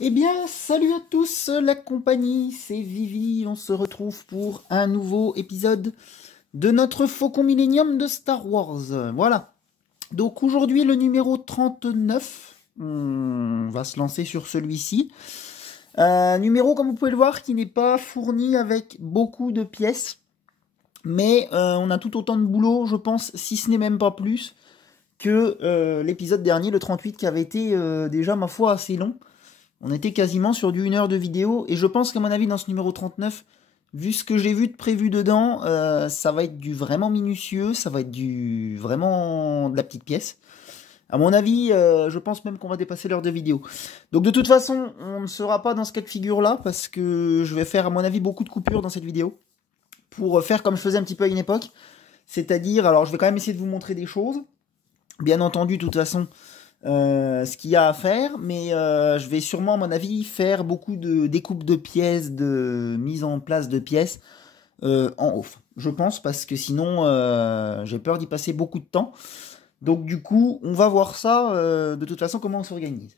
Eh bien, salut à tous, la compagnie, c'est Vivi. On se retrouve pour un nouveau épisode de notre Faucon Millenium de Star Wars. Voilà. Donc aujourd'hui, le numéro 39. On va se lancer sur celui-ci. Un numéro, comme vous pouvez le voir, qui n'est pas fourni avec beaucoup de pièces. Mais on a tout autant de boulot, je pense, si ce n'est même pas plus, que l'épisode dernier, le 38, qui avait été déjà, ma foi, assez long. On était quasiment sur du 1 heure de vidéo, et je pense qu'à mon avis, dans ce numéro 39, vu ce que j'ai vu de prévu dedans, ça va être du vraiment minutieux, ça va être du vraiment de la petite pièce. À mon avis, je pense même qu'on va dépasser l'heure de vidéo. Donc de toute façon, on ne sera pas dans ce cas de figure-là, parce que je vais faire, à mon avis, beaucoup de coupures dans cette vidéo, pour faire comme je faisais un petit peu à une époque. C'est-à-dire, alors je vais quand même essayer de vous montrer des choses. Bien entendu, de toute façon, ce qu'il y a à faire, mais je vais sûrement, à mon avis, faire beaucoup de découpes de pièces, de mise en place de pièces en off. Je pense, parce que sinon, j'ai peur d'y passer beaucoup de temps. Donc du coup, on va voir ça, de toute façon, comment on s'organise.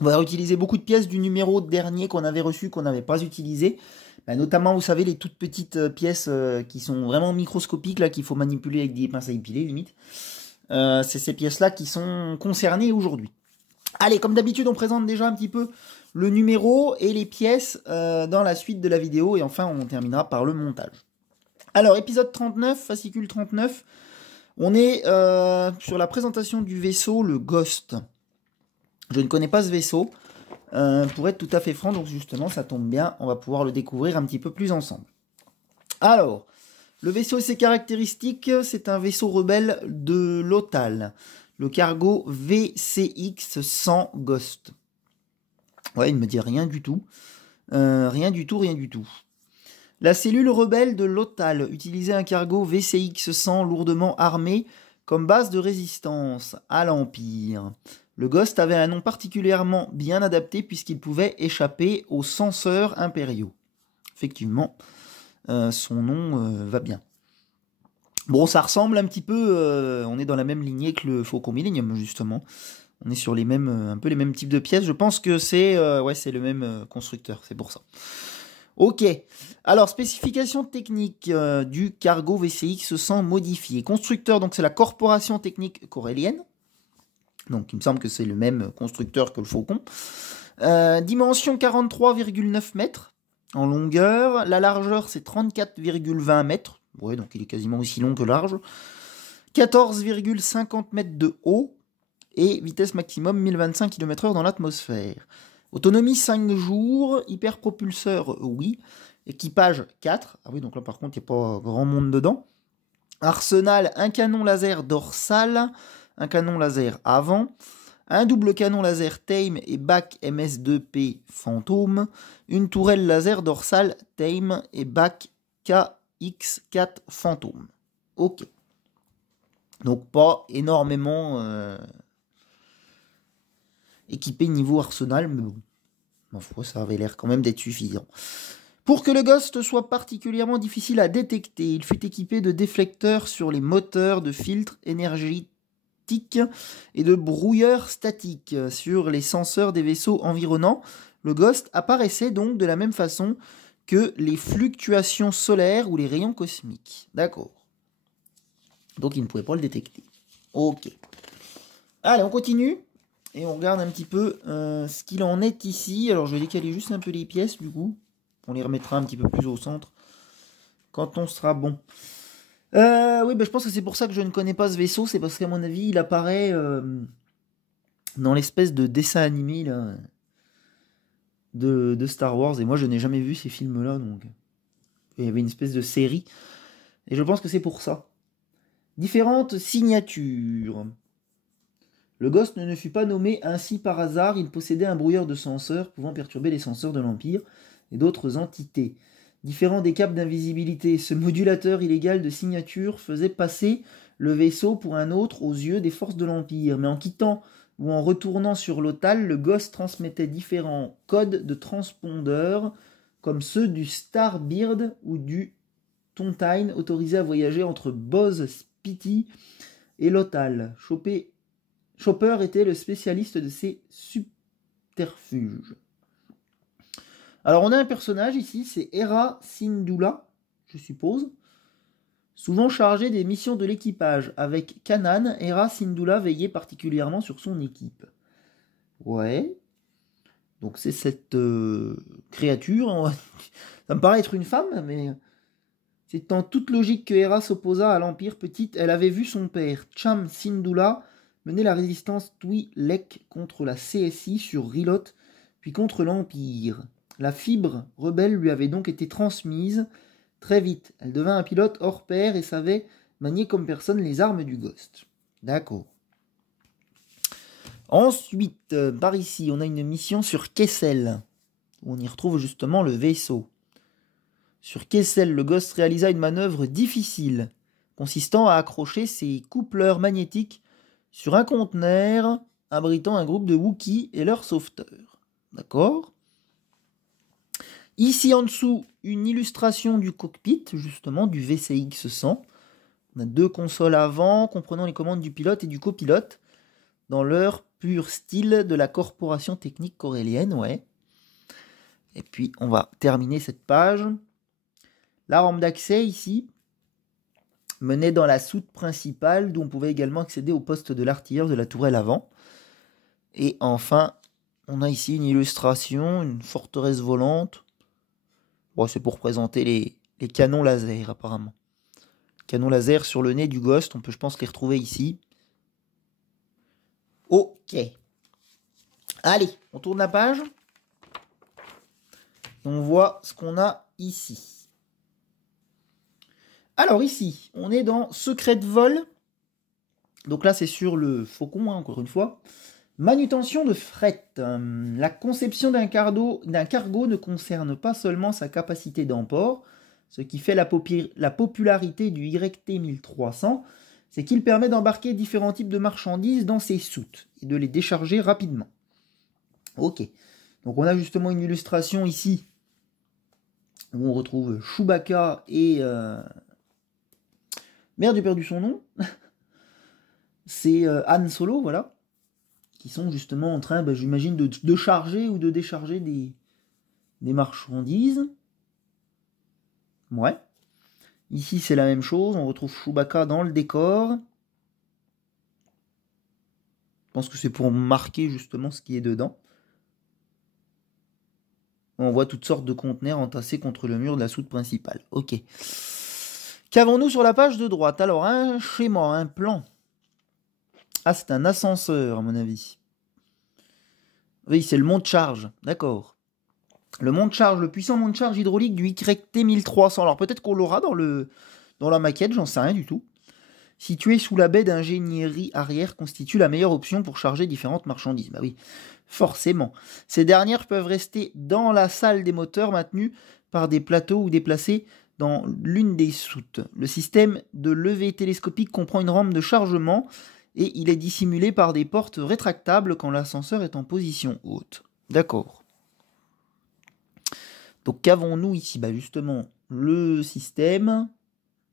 On va utiliser beaucoup de pièces du numéro dernier qu'on avait reçu, qu'on n'avait pas utilisé. Notamment, vous savez, les toutes petites pièces qui sont vraiment microscopiques, là, qu'il faut manipuler avec des pinces à épiler, limite. C'est ces pièces-là qui sont concernées aujourd'hui. Allez, comme d'habitude, on présente déjà un petit peu le numéro et les pièces dans la suite de la vidéo. Et enfin, on terminera par le montage. Alors, épisode 39, fascicule 39. On est sur la présentation du vaisseau, le Ghost. Je ne connais pas ce vaisseau, pour être tout à fait franc. Donc justement, ça tombe bien, on va pouvoir le découvrir un petit peu plus ensemble. Alors, le vaisseau et ses caractéristiques, c'est un vaisseau rebelle de l'OTAL, le cargo VCX-100 Ghost. Ouais, il ne me dit rien du tout. Rien du tout, rien du tout. La cellule rebelle de l'OTAL utilisait un cargo VCX-100 lourdement armé comme base de résistance à l'Empire. Le Ghost avait un nom particulièrement bien adapté puisqu'il pouvait échapper aux censeurs impériaux. Effectivement, son nom va bien. Bon, ça ressemble un petit peu, on est dans la même lignée que le Faucon Millenium, justement. On est sur les mêmes, un peu les mêmes types de pièces. Je pense que c'est c'est le même constructeur, c'est pour ça. Ok. Alors, spécification technique du cargo VCX 100 modifié. Constructeur, donc c'est la Corporation Technique Corellienne. Donc, il me semble que c'est le même constructeur que le Faucon. Dimension 43,9 mètres en longueur. La largeur, c'est 34,20 mètres. Ouais, donc il est quasiment aussi long que large. 14,50 mètres de haut. Et vitesse maximum 1025 km/h dans l'atmosphère. Autonomie 5 jours. Hyperpropulseur, oui. Équipage 4. Ah oui, donc là par contre, il n'y a pas grand monde dedans. Arsenal, un canon laser dorsal. Un canon laser avant. Un double canon laser Tame et bac MS2P Phantom. Une tourelle laser dorsale Tame et bac KX4 Phantom. Ok. Donc pas énormément équipé niveau arsenal, mais bon. Ma foi, ça avait l'air quand même d'être suffisant. Pour que le Ghost soit particulièrement difficile à détecter, il fut équipé de déflecteurs sur les moteurs, de filtres énergétiques et de brouilleurs statiques sur les senseurs des vaisseaux environnants. Le Ghost apparaissait donc de la même façon que les fluctuations solaires ou les rayons cosmiques. D'accord. Donc il ne pouvait pas le détecter. Ok. Allez, on continue. Et on regarde un petit peu ce qu'il en est ici. Alors je vais décaler juste un peu les pièces du coup. On les remettra un petit peu plus au centre quand on sera bon. Oui, je pense que c'est pour ça que je ne connais pas ce vaisseau. C'est parce qu'à mon avis, il apparaît dans l'espèce de dessin animé là, de Star Wars. Et moi, je n'ai jamais vu ces films-là. Donc, il y avait une espèce de série. Et je pense que c'est pour ça. Différentes signatures. Le Ghost ne fut pas nommé ainsi par hasard. Il possédait un brouilleur de senseurs pouvant perturber les senseurs de l'Empire et d'autres entités. Différent des caps d'invisibilité, ce modulateur illégal de signature faisait passer le vaisseau pour un autre aux yeux des forces de l'Empire. Mais en quittant ou en retournant sur l'OTAL, le Ghost transmettait différents codes de transpondeurs, comme ceux du Starbird ou du Tontine, autorisés à voyager entre Boz Spiti et l'OTAL. Chopper était le spécialiste de ces subterfuges. Alors on a un personnage ici, c'est Hera Syndulla, je suppose. Souvent chargée des missions de l'équipage. Avec Kanan, Hera Syndulla veillait particulièrement sur son équipe. Ouais. Donc c'est cette créature. Ça me paraît être une femme, mais c'est en toute logique que Hera s'opposa à l'Empire. Petite, elle avait vu son père, Cham Syndulla, mener la résistance Twi'lek contre la CSI sur Rilot, puis contre l'Empire. La fibre rebelle lui avait donc été transmise très vite. Elle devint un pilote hors pair et savait manier comme personne les armes du Ghost. D'accord. Ensuite, par ici, on a une mission sur Kessel, où on y retrouve justement le vaisseau. Sur Kessel, le Ghost réalisa une manœuvre difficile, consistant à accrocher ses coupleurs magnétiques sur un conteneur abritant un groupe de Wookiees et leurs sauveteurs. D'accord ? Ici en dessous, une illustration du cockpit, justement, du VCX 100. On a 2 consoles avant, comprenant les commandes du pilote et du copilote, dans leur pur style de la corporation technique corélienne, ouais. Et puis, on va terminer cette page. La rampe d'accès, ici, menait dans la soute principale, d'où on pouvait également accéder au poste de l'artilleur de la tourelle avant. Et enfin, on a ici une illustration, une forteresse volante. Bon, c'est pour présenter les canons laser, apparemment. Canons laser sur le nez du Ghost, on peut, je pense, les retrouver ici. Ok. Allez, on tourne la page. Et on voit ce qu'on a ici. Alors ici, on est dans secret de vol. Donc là, c'est sur le Faucon, hein, encore une fois. Manutention de fret. La conception d'un cargo ne concerne pas seulement sa capacité d'emport. Ce qui fait la popularité du YT1300, c'est qu'il permet d'embarquer différents types de marchandises dans ses soutes et de les décharger rapidement. Ok. Donc on a justement une illustration ici où on retrouve Chewbacca et... Merde, j'ai perdu son nom. C'est Han Solo, voilà. Qui sont justement en train, j'imagine, de charger ou de décharger des marchandises. Ouais. Ici, c'est la même chose. On retrouve Chewbacca dans le décor. Je pense que c'est pour marquer justement ce qui est dedans. On voit toutes sortes de conteneurs entassés contre le mur de la soute principale. Ok. Qu'avons-nous sur la page de droite? Alors, un schéma, un plan. Ah, c'est un ascenseur, à mon avis. Oui, c'est le monte-charge. D'accord. Le monte-charge, le puissant monte-charge hydraulique du YT1300. Alors, peut-être qu'on l'aura dans la maquette, j'en sais rien du tout. Situé sous la baie d'ingénierie arrière, constitue la meilleure option pour charger différentes marchandises. Bah oui, forcément. Ces dernières peuvent rester dans la salle des moteurs maintenue par des plateaux ou déplacées dans l'une des soutes. Le système de levée télescopique comprend une rampe de chargement et il est dissimulé par des portes rétractables quand l'ascenseur est en position haute. D'accord. Donc qu'avons-nous ici? Bah justement, le système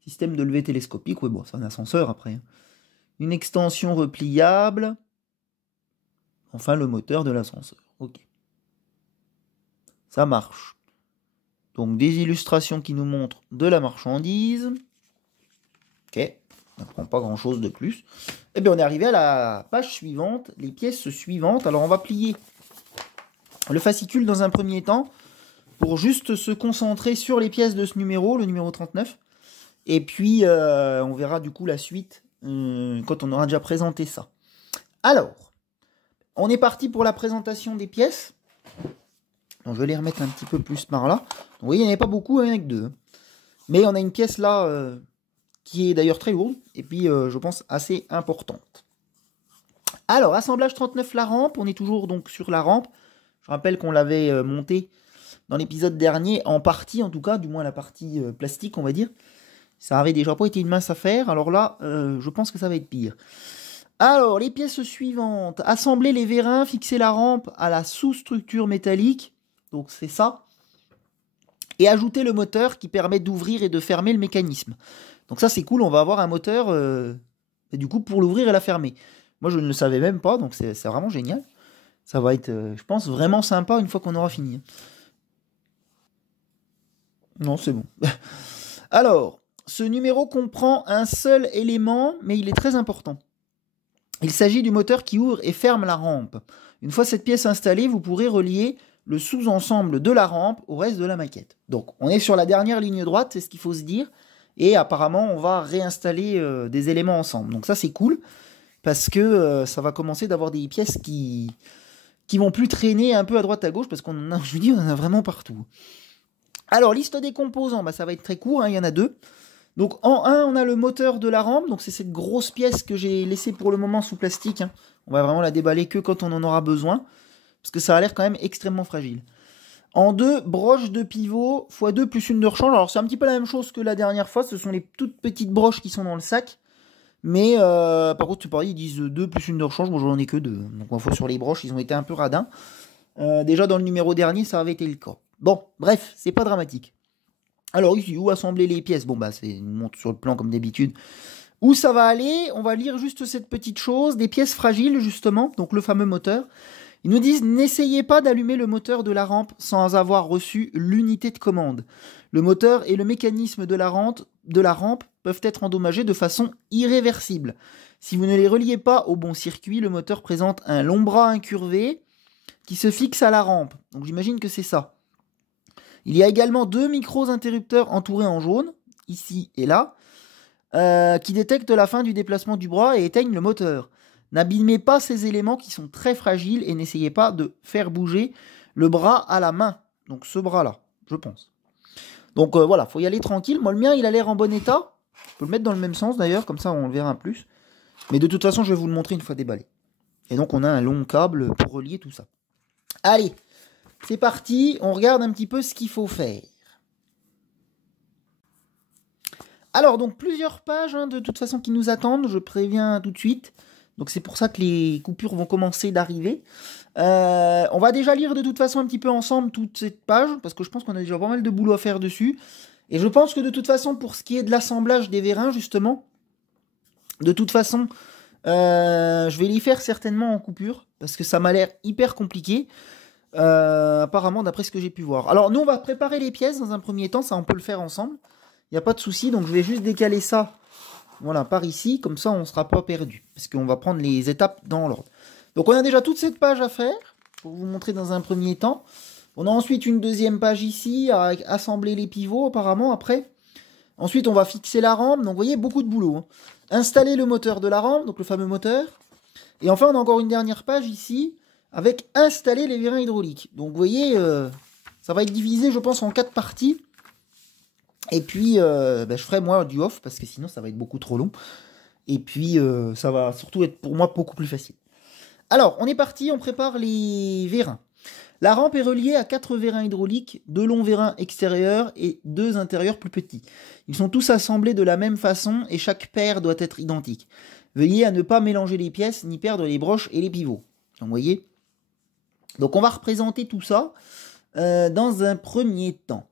de levée télescopique, oui bon, c'est un ascenseur après. Une extension repliable. Enfin, le moteur de l'ascenseur. Ok. Ça marche. Donc, des illustrations qui nous montrent de la marchandise. Ok. On n'apprend pas grand-chose de plus. Et bien, on est arrivé à la page suivante, les pièces suivantes. Alors, on va plier le fascicule dans un premier temps pour juste se concentrer sur les pièces de ce numéro, le numéro 39. Et puis, on verra du coup la suite quand on aura déjà présenté ça. Alors, on est parti pour la présentation des pièces. Donc, je vais les remettre un petit peu plus par là. Donc, vous voyez, il n'y en avait pas beaucoup avec 2. Mais on a une pièce là qui est d'ailleurs très lourde. Et puis, je pense, assez importante. Alors, assemblage 39, la rampe. On est toujours donc sur la rampe. Je rappelle qu'on l'avait montée dans l'épisode dernier, en partie en tout cas, du moins la partie plastique, on va dire. Ça avait déjà pas été une mince affaire, alors là, je pense que ça va être pire. Alors, les pièces suivantes. Assembler les vérins, fixer la rampe à la sous-structure métallique. Donc, c'est ça. Et ajouter le moteur qui permet d'ouvrir et de fermer le mécanisme. Donc ça, c'est cool, on va avoir un moteur, du coup, pour l'ouvrir et la fermer. Moi, je ne le savais même pas, donc c'est vraiment génial. Ça va être, je pense, vraiment sympa une fois qu'on aura fini. Non, c'est bon. Alors, ce numéro comprend un seul élément, mais il est très important. Il s'agit du moteur qui ouvre et ferme la rampe. Une fois cette pièce installée, vous pourrez relier le sous-ensemble de la rampe au reste de la maquette. Donc, on est sur la dernière ligne droite, c'est ce qu'il faut se dire. Et apparemment, on va réinstaller des éléments ensemble. Donc ça, c'est cool, parce que ça va commencer d'avoir des pièces qui vont plus traîner un peu à droite à gauche, parce qu'on en a, je vous dis, on en a vraiment partout. Alors, liste des composants, bah, ça va être très court, hein, il y en a deux. Donc en 1, on a le moteur de la rampe, donc c'est cette grosse pièce que j'ai laissée pour le moment sous plastique. Hein. On va vraiment la déballer que quand on en aura besoin, parce que ça a l'air quand même extrêmement fragile. En 2, broche de pivot x2 plus une de rechange. Alors c'est un petit peu la même chose que la dernière fois, ce sont les toutes petites broches qui sont dans le sac. Mais par contre, c'est pareil, ils disent 2 plus une de rechange, moi j'en ai que 2. Donc on voit sur les broches, ils ont été un peu radins. Déjà dans le numéro dernier, ça avait été le cas. Bon, bref, c'est pas dramatique. Alors ici, où assembler les pièces? Bon bah c'est une montre sur le plan comme d'habitude. Où ça va aller? On va lire juste cette petite chose, des pièces fragiles justement, donc le fameux moteur. Ils nous disent n'essayez pas d'allumer le moteur de la rampe sans avoir reçu l'unité de commande. Le moteur et le mécanisme de la rampe peuvent être endommagés de façon irréversible. Si vous ne les reliez pas au bon circuit, le moteur présente un long bras incurvé qui se fixe à la rampe. Donc j'imagine que c'est ça. Il y a également 2 micros-interrupteurs entourés en jaune, ici et là, qui détectent la fin du déplacement du bras et éteignent le moteur. N'abîmez pas ces éléments qui sont très fragiles et n'essayez pas de faire bouger le bras à la main. Donc ce bras-là, je pense. Donc voilà, faut y aller tranquille. Moi le mien, il a l'air en bon état. Je peux le mettre dans le même sens d'ailleurs, comme ça on le verra un plus. Mais de toute façon, je vais vous le montrer une fois déballé. Et donc on a un long câble pour relier tout ça. Allez, c'est parti, on regarde un petit peu ce qu'il faut faire. Alors, donc plusieurs pages hein, de toute façon qui nous attendent, je préviens tout de suite. Donc c'est pour ça que les coupures vont commencer d'arriver. On va déjà lire de toute façon un petit peu ensemble toute cette page, parce que je pense qu'on a déjà pas mal de boulot à faire dessus. Et je pense que de toute façon, pour ce qui est de l'assemblage des vérins, justement, de toute façon, je vais les faire certainement en coupure, parce que ça m'a l'air hyper compliqué. Apparemment d'après ce que j'ai pu voir. Alors nous on va préparer les pièces dans un premier temps, ça on peut le faire ensemble, il n'y a pas de souci, donc je vais juste décaler ça voilà, par ici, comme ça on ne sera pas perdu, parce qu'on va prendre les étapes dans l'ordre. Donc on a déjà toute cette page à faire, pour vous montrer dans un premier temps. On a ensuite une deuxième page ici, à assembler les pivots apparemment après. Ensuite on va fixer la rampe, donc vous voyez beaucoup de boulot. Hein. Installer le moteur de la rampe, donc le fameux moteur. Et enfin on a encore une dernière page ici, avec installer les vérins hydrauliques. Donc vous voyez, ça va être divisé je pense en 4 parties. Et puis je ferai moi du off parce que sinon ça va être beaucoup trop long. Et puis ça va surtout être pour moi beaucoup plus facile. Alors on est parti, on prépare les vérins. La rampe est reliée à 4 vérins hydrauliques, 2 longs vérins extérieurs et 2 intérieurs plus petits. Ils sont tous assemblés de la même façon et chaque paire doit être identique. Veuillez à ne pas mélanger les pièces ni perdre les broches et les pivots. Donc vous voyez. Donc on va représenter tout ça dans un premier temps.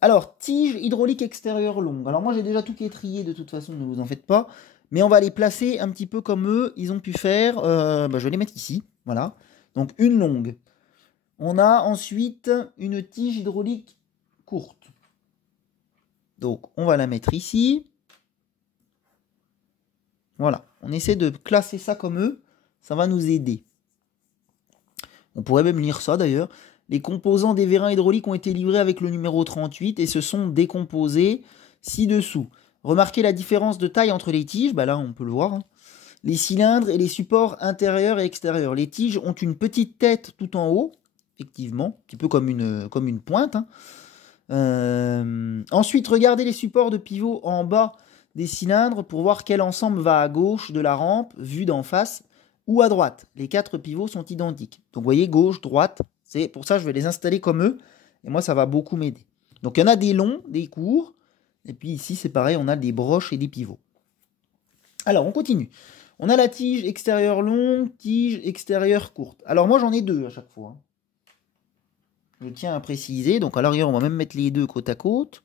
Alors, tige hydraulique extérieure longue. Alors moi j'ai déjà tout qui est trié de toute façon, ne vous en faites pas. Mais on va les placer un petit peu comme eux, ils ont pu faire. Je vais les mettre ici, voilà. Donc une longue. On a ensuite une tige hydraulique courte. Donc on va la mettre ici. Voilà, on essaie de classer ça comme eux, ça va nous aider. On pourrait même lire ça d'ailleurs. Les composants des vérins hydrauliques ont été livrés avec le numéro 38 et se sont décomposés ci-dessous. Remarquez la différence de taille entre les tiges, bah là on peut le voir. Hein. Les cylindres et les supports intérieurs et extérieurs. Les tiges ont une petite tête tout en haut, effectivement, un petit peu comme une pointe. Hein. Ensuite, regardez les supports de pivot en bas des cylindres pour voir quel ensemble va à gauche de la rampe, vue d'en face, ou à droite. Les 4 pivots sont identiques. Donc vous voyez, gauche, droite, c'est pour ça que je vais les installer comme eux. Et moi, ça va beaucoup m'aider. Donc il y en a des longs, des courts. Et puis ici, c'est pareil, on a des broches et des pivots. Alors, on continue. On a la tige extérieure longue, tige extérieure courte. Alors moi, j'en ai 2 à chaque fois. Hein. Je tiens à préciser. Donc à l'arrière, on va même mettre les 2 côte à côte.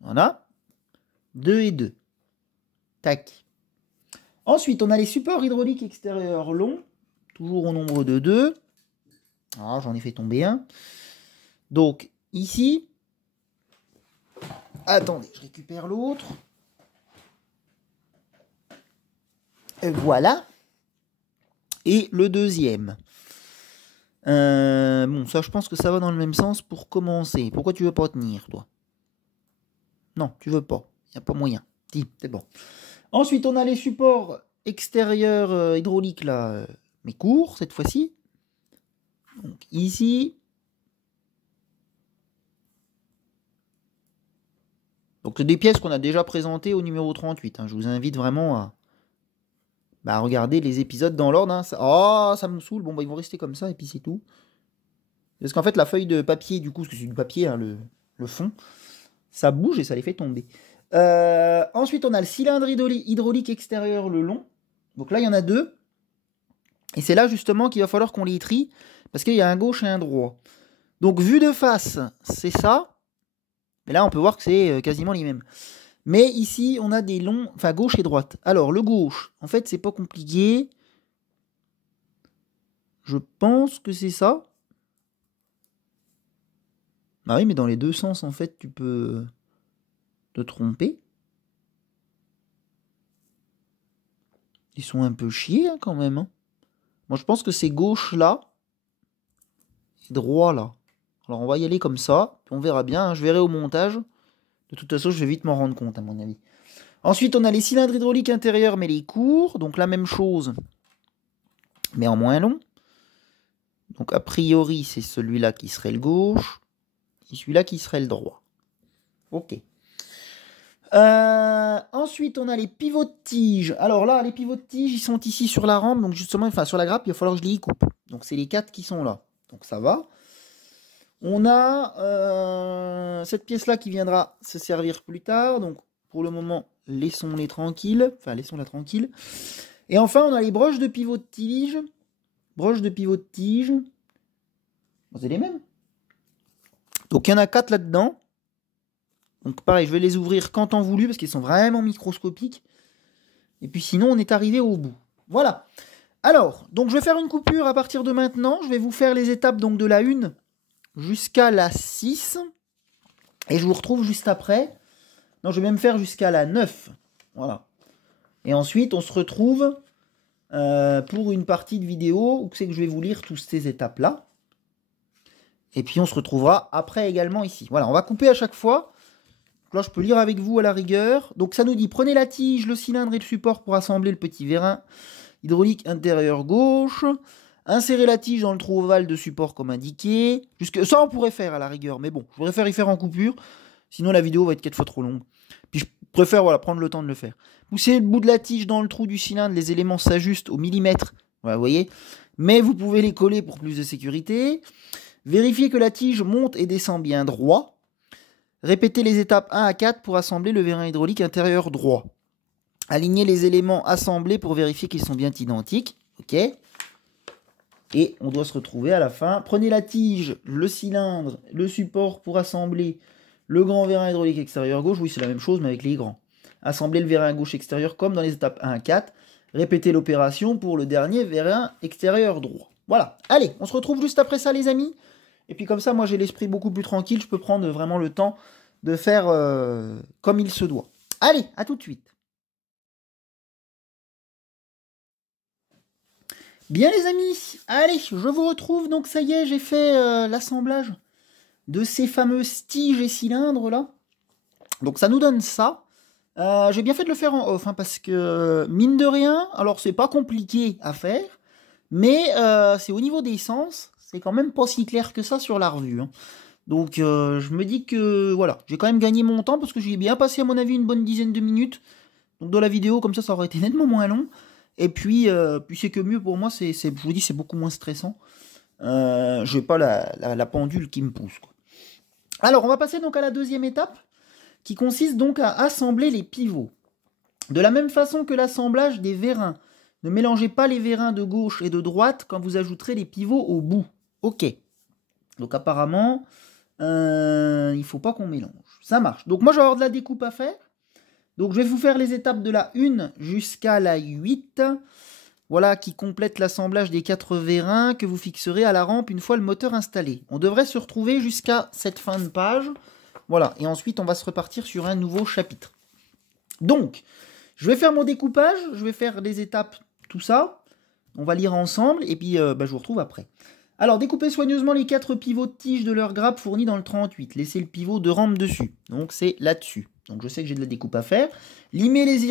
Voilà. 2 et 2. Tac. Ensuite, on a les supports hydrauliques extérieurs longs. Toujours au nombre de 2. Alors, j'en ai fait tomber un. Donc, ici, Attendez, je récupère l'autre. Voilà. Et le deuxième. Bon, ça, je pense que ça va dans le même sens pour commencer. Pourquoi tu veux pas tenir, toi? Non, tu veux pas. Il n'y a pas moyen. Dis, c'est bon. Ensuite, on a les supports extérieurs hydrauliques, là, mais courts, cette fois-ci. Donc, ici. Donc, c'est des pièces qu'on a déjà présentées au numéro 38. Hein. Je vous invite vraiment à regarder les épisodes dans l'ordre. Hein. Ça me saoule. Bon, bah, ils vont rester comme ça, et puis c'est tout. Parce qu'en fait, la feuille de papier, du coup, parce que c'est du papier, hein, le fond, ça bouge et ça les fait tomber. Ensuite, on a le cylindre hydraulique extérieur, le long. Donc là, il y en a deux. Et c'est là, justement, qu'il va falloir qu'on les trie, parce qu'il y a un gauche et un droit. Donc, vu de face, c'est ça. Mais là, on peut voir que c'est quasiment les mêmes. Mais ici, on a des longs, enfin, gauche et droite. Alors, le gauche, en fait, c'est pas compliqué. Je pense que c'est ça. Ah oui, mais dans les deux sens, en fait, tu peux te tromper. Ils sont un peu chiés, hein, quand même. Hein. Moi, je pense que c'est gauche là et droit là. Alors, on va y aller comme ça. Puis on verra bien. Hein, je verrai au montage. De toute façon, je vais vite m'en rendre compte, à mon avis. Ensuite, on a les cylindres hydrauliques intérieurs, mais les courts. Donc, la même chose, mais en moins long. Donc, a priori, c'est celui-là qui serait le gauche. Et celui-là qui serait le droit. Ok. Ensuite, on a les pivots de tige. Alors là, les pivots de tige, ils sont ici sur la rampe. Donc, justement, enfin, sur la grappe, il va falloir que je les coupe. Donc, c'est les 4 qui sont là. Donc, ça va. On a cette pièce-là qui viendra se servir plus tard. Donc, pour le moment, laissons-les tranquilles. Enfin, laissons-la tranquille. Et enfin, on a les broches de pivot de tige. Broches de pivot de tige. Bon, c'est les mêmes. Donc, il y en a 4 là-dedans. Donc, pareil, je vais les ouvrir quand temps voulu parce qu'ils sont vraiment microscopiques. Et puis, sinon, on est arrivé au bout. Voilà. Alors, donc, je vais faire une coupure à partir de maintenant. Je vais vous faire les étapes donc, de la 1 jusqu'à la 6. Et je vous retrouve juste après. Non, je vais même faire jusqu'à la 9. Voilà. Et ensuite, on se retrouve pour une partie de vidéo où c'est que je vais vous lire toutes ces étapes-là. Et puis, on se retrouvera après également ici. Voilà, on va couper à chaque fois. Donc là, je peux lire avec vous à la rigueur. Donc, ça nous dit, prenez la tige, le cylindre et le support pour assembler le petit vérin hydraulique intérieur gauche. Insérez la tige dans le trou ovale de support comme indiqué. Ça, on pourrait faire à la rigueur. Mais bon, je préfère y faire en coupure. Sinon, la vidéo va être 4 fois trop longue. Puis, je préfère prendre le temps de le faire. Poussez le bout de la tige dans le trou du cylindre. Les éléments s'ajustent au millimètre. Voilà, vous voyez. Mais vous pouvez les coller pour plus de sécurité. Vérifiez que la tige monte et descend bien droit. Répétez les étapes 1 à 4 pour assembler le vérin hydraulique intérieur droit. Alignez les éléments assemblés pour vérifier qu'ils sont bien identiques. Ok. Et on doit se retrouver à la fin. Prenez la tige, le cylindre, le support pour assembler le grand vérin hydraulique extérieur gauche. Oui, c'est la même chose, mais avec les grands. Assemblez le vérin gauche extérieur comme dans les étapes 1 à 4. Répétez l'opération pour le dernier vérin extérieur droit. Voilà. Allez, on se retrouve juste après ça, les amis. Et puis comme ça, moi, j'ai l'esprit beaucoup plus tranquille. Je peux prendre vraiment le temps de faire comme il se doit. Allez, à tout de suite. Bien les amis, allez, je vous retrouve. Donc ça y est, j'ai fait l'assemblage de ces fameuses tiges et cylindres là. Donc ça nous donne ça. J'ai bien fait de le faire en off, hein, parce que mine de rien, alors c'est pas compliqué à faire, mais c'est au niveau des sens, c'est quand même pas si clair que ça sur la revue. Hein. Donc je me dis que voilà, j'ai quand même gagné mon temps parce que j'y ai bien passé à mon avis une bonne dizaine de minutes. Donc dans la vidéo, comme ça aurait été nettement moins long. Et puis c'est que mieux pour moi, je vous dis, c'est beaucoup moins stressant. Je n'ai pas la pendule qui me pousse. Quoi. Alors, on va passer donc à la deuxième étape, qui consiste donc à assembler les pivots. De la même façon que l'assemblage des vérins. Ne mélangez pas les vérins de gauche et de droite quand vous ajouterez les pivots au bout. Ok. Donc apparemment, il ne faut pas qu'on mélange. Ça marche. Donc moi, je vais avoir de la découpe à faire. Donc je vais vous faire les étapes de la 1 jusqu'à la 8. Voilà, qui complète l'assemblage des 4 vérins que vous fixerez à la rampe une fois le moteur installé. On devrait se retrouver jusqu'à cette fin de page. Voilà, et ensuite on va se repartir sur un nouveau chapitre. Donc, je vais faire mon découpage, je vais faire les étapes, tout ça. On va lire ensemble, et puis je vous retrouve après. Alors, découpez soigneusement les 4 pivots de tige de leur grappe fournis dans le 38. Laissez le pivot de rampe dessus. Donc, c'est là-dessus. Donc, je sais que j'ai de la découpe à faire. Limez les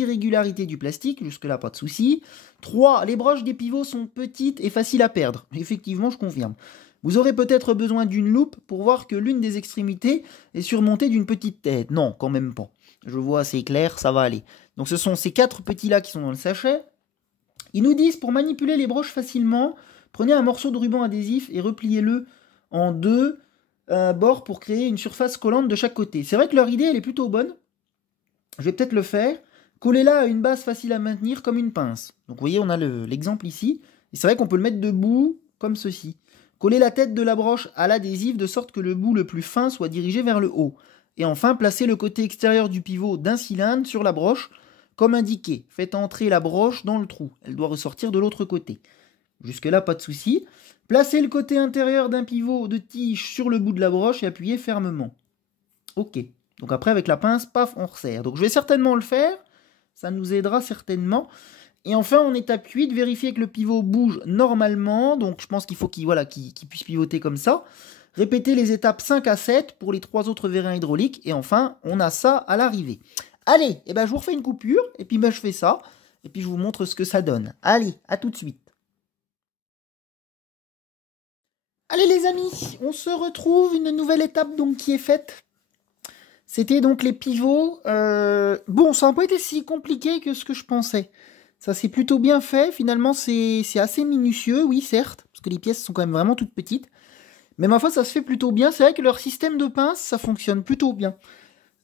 irrégularités du plastique. Jusque-là, pas de souci. 3. Les broches des pivots sont petites et faciles à perdre. Effectivement, je confirme. Vous aurez peut-être besoin d'une loupe pour voir que l'une des extrémités est surmontée d'une petite tête. Non, quand même pas. Je vois assez clair, ça va aller. Donc, ce sont ces 4 petits-là qui sont dans le sachet. Ils nous disent, pour manipuler les broches facilement, prenez un morceau de ruban adhésif et repliez-le en 2 bords pour créer une surface collante de chaque côté. C'est vrai que leur idée, elle est plutôt bonne. Je vais peut-être le faire. Collez-la à une base facile à maintenir comme une pince. Donc vous voyez, on a l'exemple ici. Et c'est vrai qu'on peut le mettre debout comme ceci. Collez la tête de la broche à l'adhésif de sorte que le bout le plus fin soit dirigé vers le haut. Et enfin, placez le côté extérieur du pivot d'un cylindre sur la broche comme indiqué. Faites entrer la broche dans le trou. Elle doit ressortir de l'autre côté. Jusque-là, pas de souci. Placez le côté intérieur d'un pivot de tige sur le bout de la broche et appuyez fermement. Ok. Donc après, avec la pince, paf, on resserre. Donc je vais certainement le faire. Ça nous aidera certainement. Et enfin, en étape 8, vérifiez que le pivot bouge normalement. Donc je pense qu'il faut qu'il puisse pivoter comme ça. Répétez les étapes 5 à 7 pour les 3 autres vérins hydrauliques. Et enfin, on a ça à l'arrivée. Allez, je vous refais une coupure. Et puis je fais ça. Et puis je vous montre ce que ça donne. Allez, à tout de suite. Allez les amis, on se retrouve, une nouvelle étape donc qui est faite. C'était donc les pivots. Bon, ça n'a pas été si compliqué que ce que je pensais. Ça s'est plutôt bien fait. Finalement, c'est assez minutieux, oui, certes, parce que les pièces sont quand même vraiment toutes petites. Mais ma foi, ça se fait plutôt bien. C'est vrai que leur système de pince, ça fonctionne plutôt bien.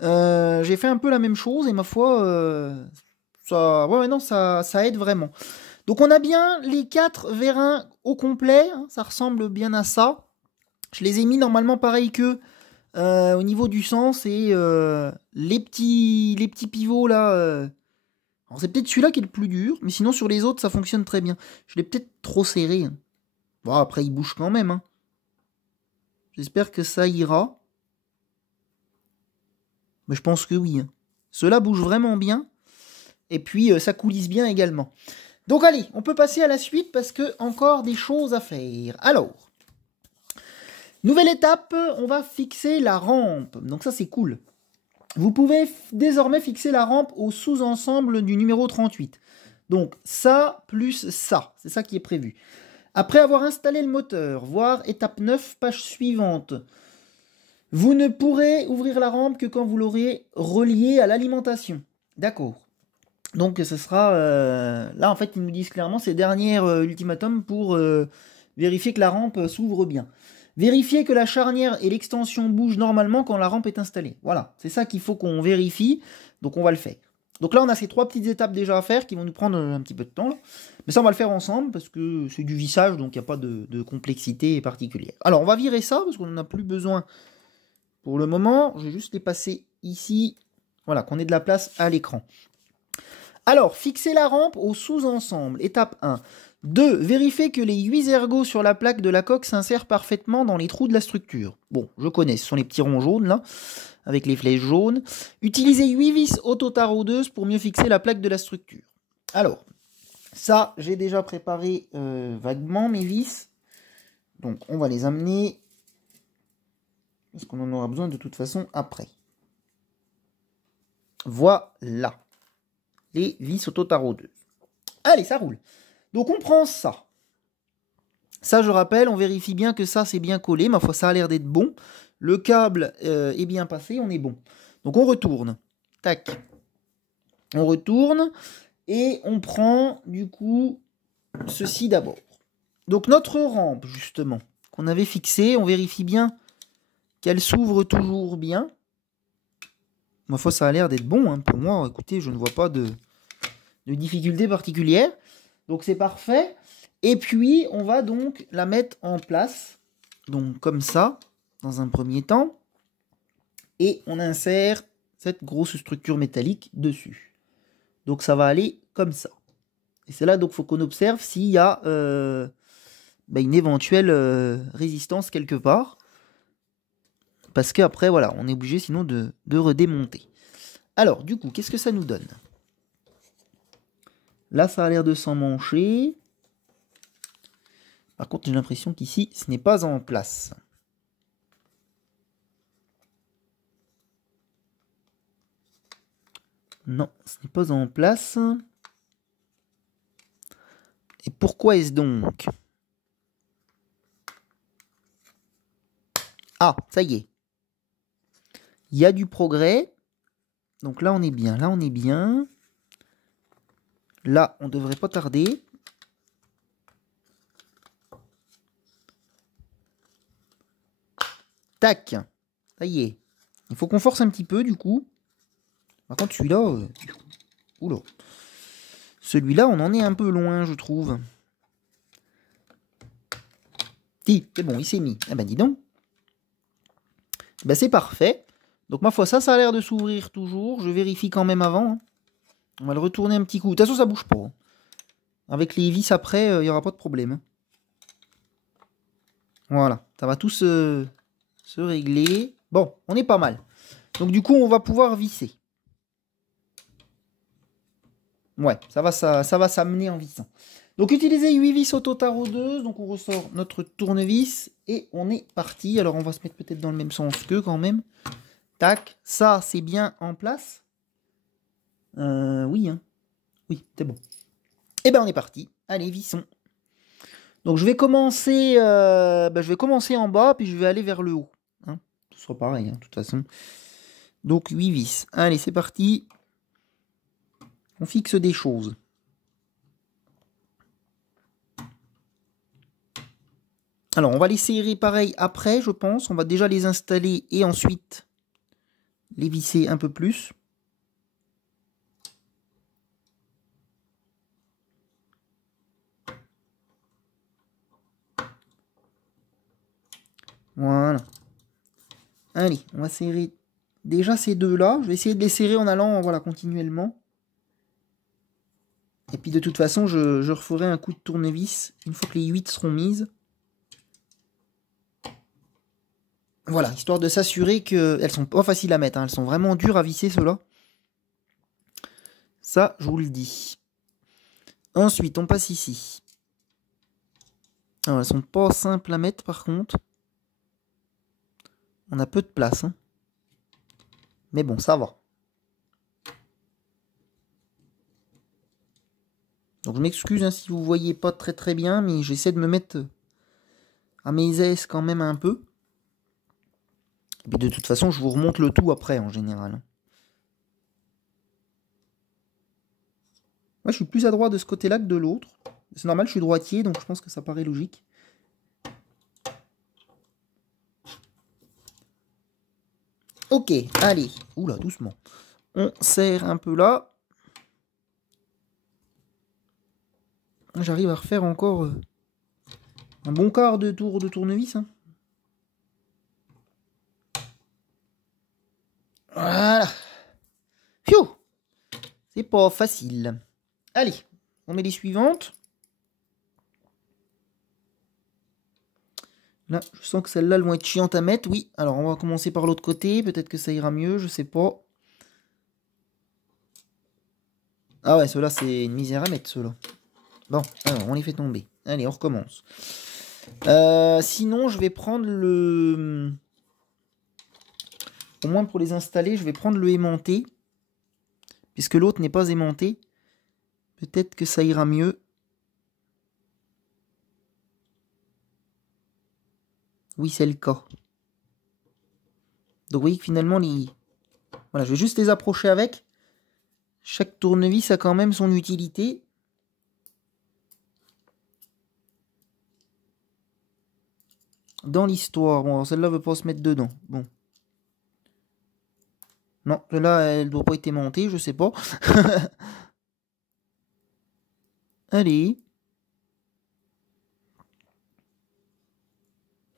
J'ai fait un peu la même chose et ma foi, ça aide vraiment. Donc on a bien les 4 vérins au complet, hein, ça ressemble bien à ça. Je les ai mis normalement pareil que au niveau du sens et les petits pivots là. Alors c'est peut-être celui-là qui est le plus dur, mais sinon sur les autres ça fonctionne très bien. Je l'ai peut-être trop serré. Hein. Bon après il bouge quand même. Hein. J'espère que ça ira. Mais je pense que oui. Hein. Ceux-là bougent vraiment bien. Et puis ça coulisse bien également. Donc allez, on peut passer à la suite parce que encore des choses à faire. Alors, nouvelle étape, on va fixer la rampe. Donc ça c'est cool. Vous pouvez désormais fixer la rampe au sous-ensemble du numéro 38. Donc ça plus ça, c'est ça qui est prévu. Après avoir installé le moteur, voire étape 9, page suivante, vous ne pourrez ouvrir la rampe que quand vous l'aurez reliée à l'alimentation. D'accord. Donc ce sera... là en fait ils nous disent clairement ces derniers ultimatums pour vérifier que la rampe s'ouvre bien. Vérifier que la charnière et l'extension bougent normalement quand la rampe est installée. Voilà, c'est ça qu'il faut qu'on vérifie. Donc on va le faire. Donc là on a ces 3 petites étapes déjà à faire qui vont nous prendre un petit peu de temps. Là. Mais ça on va le faire ensemble parce que c'est du vissage donc il n'y a pas de complexité particulière. Alors on va virer ça parce qu'on n'en a plus besoin pour le moment. Je vais juste les passer ici. Voilà, qu'on ait de la place à l'écran. Alors, fixez la rampe au sous-ensemble. Étape 1. 2. Vérifiez que les 8 ergots sur la plaque de la coque s'insèrent parfaitement dans les trous de la structure. Bon, je connais, ce sont les petits ronds jaunes là, avec les flèches jaunes. Utilisez 8 vis auto-taraudeuses pour mieux fixer la plaque de la structure. Alors, ça, j'ai déjà préparé vaguement mes vis. Donc, on va les amener, parce qu'on en aura besoin de toute façon après. Voilà. Les vis auto-taraudeuses. Allez, ça roule. Donc on prend ça. Ça, je rappelle, on vérifie bien que ça, c'est bien collé. Ma foi, ça a l'air d'être bon. Le câble est bien passé, on est bon. Donc on retourne. Tac. On retourne. Et on prend, du coup, ceci d'abord. Donc notre rampe, justement, qu'on avait fixée, on vérifie bien qu'elle s'ouvre toujours bien. Ma foi, ça a l'air d'être bon. Hein. Pour moi, écoutez, je ne vois pas de difficulté particulière. Donc c'est parfait. Et puis, on va donc la mettre en place. Donc comme ça, dans un premier temps. Et on insère cette grosse structure métallique dessus. Donc ça va aller comme ça. Et c'est là donc faut qu'on observe s'il y a une éventuelle résistance quelque part. Parce qu'après, voilà, on est obligé sinon de redémonter. Alors, du coup, qu'est-ce que ça nous donne? Là, ça a l'air de s'emmancher. Par contre, j'ai l'impression qu'ici, ce n'est pas en place. Non, ce n'est pas en place. Et pourquoi est-ce donc? Ah, ça y est. Il y a du progrès. Donc là, on est bien. Là, on est bien. Là, on devrait pas tarder. Tac. Ça y est. Il faut qu'on force un petit peu, du coup. Par contre, celui-là... Oula. Celui-là, on en est un peu loin, je trouve. Si, c'est bon, il s'est mis. Ah ben, dis donc. Ben, c'est parfait. Donc, ma foi, ça a l'air de s'ouvrir toujours. Je vérifie quand même avant. On va le retourner un petit coup. De toute façon, ça bouge pas. Avec les vis après, il n'y aura pas de problème. Voilà. Ça va tout se régler. Bon, on est pas mal. Donc, du coup, on va pouvoir visser. Ouais, ça va s'amener en vissant. Donc, utiliser 8 vis auto-taraudeuses. Donc, on ressort notre tournevis et on est parti. Alors, on va se mettre peut-être dans le même sens qu'eux quand même. Tac. Ça, c'est bien en place. Oui, hein. Oui, c'est bon. Et ben, on est parti. Allez, vissons. Donc, je vais commencer en bas, puis je vais aller vers le haut. Hein. Ce sera pareil, hein, de toute façon. Donc, 8 vis. Allez, c'est parti. On fixe des choses. Alors, on va les serrer pareil après, je pense. On va déjà les installer et ensuite les visser un peu plus. Voilà. Allez, on va serrer déjà ces deux-là. Je vais essayer de les serrer en allant voilà, continuellement. Et puis de toute façon, je referai un coup de tournevis une fois que les 8 seront mises. Voilà, histoire de s'assurer qu'elles sont pas faciles à mettre. Hein. Elles sont vraiment dures à visser, ceux-là. Ça, je vous le dis. Ensuite, on passe ici. Alors, elles sont pas simples à mettre, par contre. On a peu de place. Hein. Mais bon, ça va. Donc, je m'excuse hein, si vous voyez pas très bien, mais j'essaie de me mettre à mes aises quand même un peu. Et puis de toute façon, je vous remonte le tout après, en général. Moi, je suis plus adroit de ce côté-là que de l'autre. C'est normal, je suis droitier, donc je pense que ça paraît logique. Ok, allez. Oula, doucement. On serre un peu là. J'arrive à refaire encore un bon quart de tour de tournevis. Hein. Voilà. Pfiou. C'est pas facile. Allez, on met les suivantes. Là, je sens que celles-là, elles vont être chiantes à mettre. Oui, alors on va commencer par l'autre côté. Peut-être que ça ira mieux, je sais pas. Ah ouais, ceux-là, c'est une misère à mettre, ceux-là. Bon, alors, on les fait tomber. Allez, on recommence. Sinon, je vais prendre le... Au moins pour les installer, je vais prendre le aimanté. Puisque l'autre n'est pas aimanté. Peut-être que ça ira mieux. Oui, c'est le cas. Donc vous voyez que finalement, voilà, je vais juste les approcher avec. Chaque tournevis a quand même son utilité. Dans l'histoire. Bon, celle-là ne veut pas se mettre dedans. Bon. Non, celle-là, elle doit pas être aimantée, je sais pas. Allez.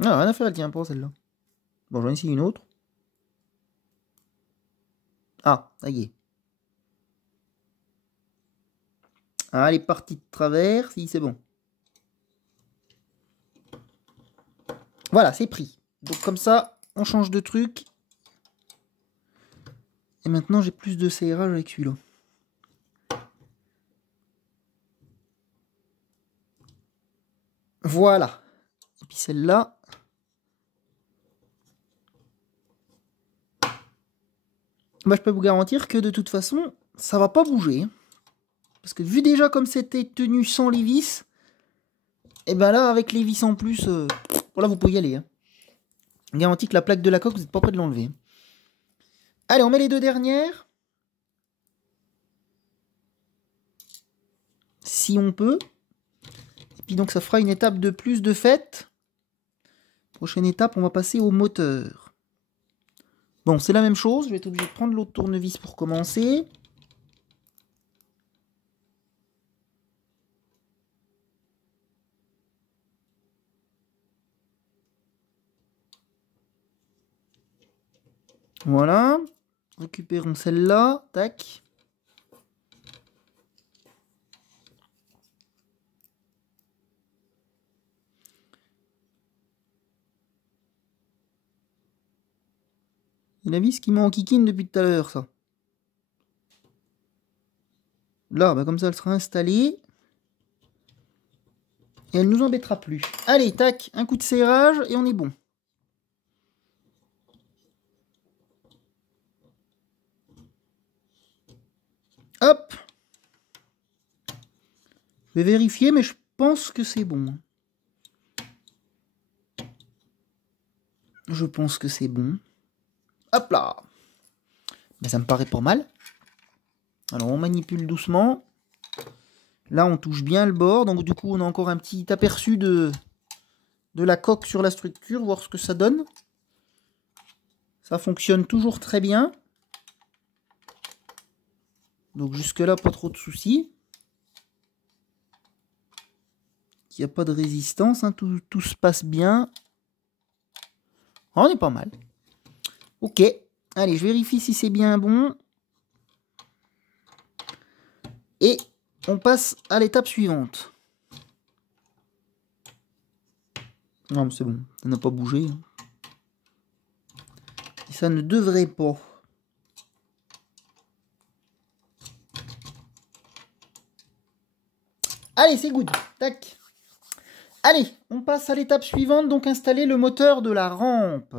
Ah, rien à faire, elle tient pas celle-là. Bon, j'en ai essayé une autre. Ah, ça y est. Ah, elle est partie de travers. Si, c'est bon. Voilà, c'est pris. Donc comme ça, on change de truc. Et maintenant, j'ai plus de serrage avec celui-là. Voilà. Et puis celle-là. Bah, je peux vous garantir que de toute façon, ça va pas bouger. Parce que vu déjà comme c'était tenu sans les vis, et ben là, avec les vis en plus, voilà, vous pouvez y aller. Hein. Garantie que la plaque de la coque, vous n'êtes pas prêt de l'enlever. Allez, on met les deux dernières. Si on peut. Et puis donc, ça fera une étape de plus de fait. Prochaine étape, on va passer au moteur. Bon, c'est la même chose. Je vais être obligé de prendre l'autre tournevis pour commencer. Voilà. Récupérons celle-là. Tac. Et la vis qui m'enquiquine depuis tout à l'heure, ça. Là, bah comme ça, elle sera installée. Et elle nous embêtera plus. Allez, tac, un coup de serrage et on est bon. Hop. Je vais vérifier, mais je pense que c'est bon. Je pense que c'est bon. Hop là. Mais ça me paraît pas mal. Alors on manipule doucement. Là on touche bien le bord. Donc du coup on a encore un petit aperçu de la coque sur la structure. Voir ce que ça donne. Ça fonctionne toujours très bien. Donc jusque là pas trop de soucis. Il n'y a pas de résistance. Hein. Tout se passe bien. On est pas mal. Ok. Allez, je vérifie si c'est bien bon. Et on passe à l'étape suivante. Non, mais c'est bon. Ça n'a pas bougé. Et ça ne devrait pas. Allez, c'est good. Tac. Allez, on passe à l'étape suivante. Donc, installer le moteur de la rampe.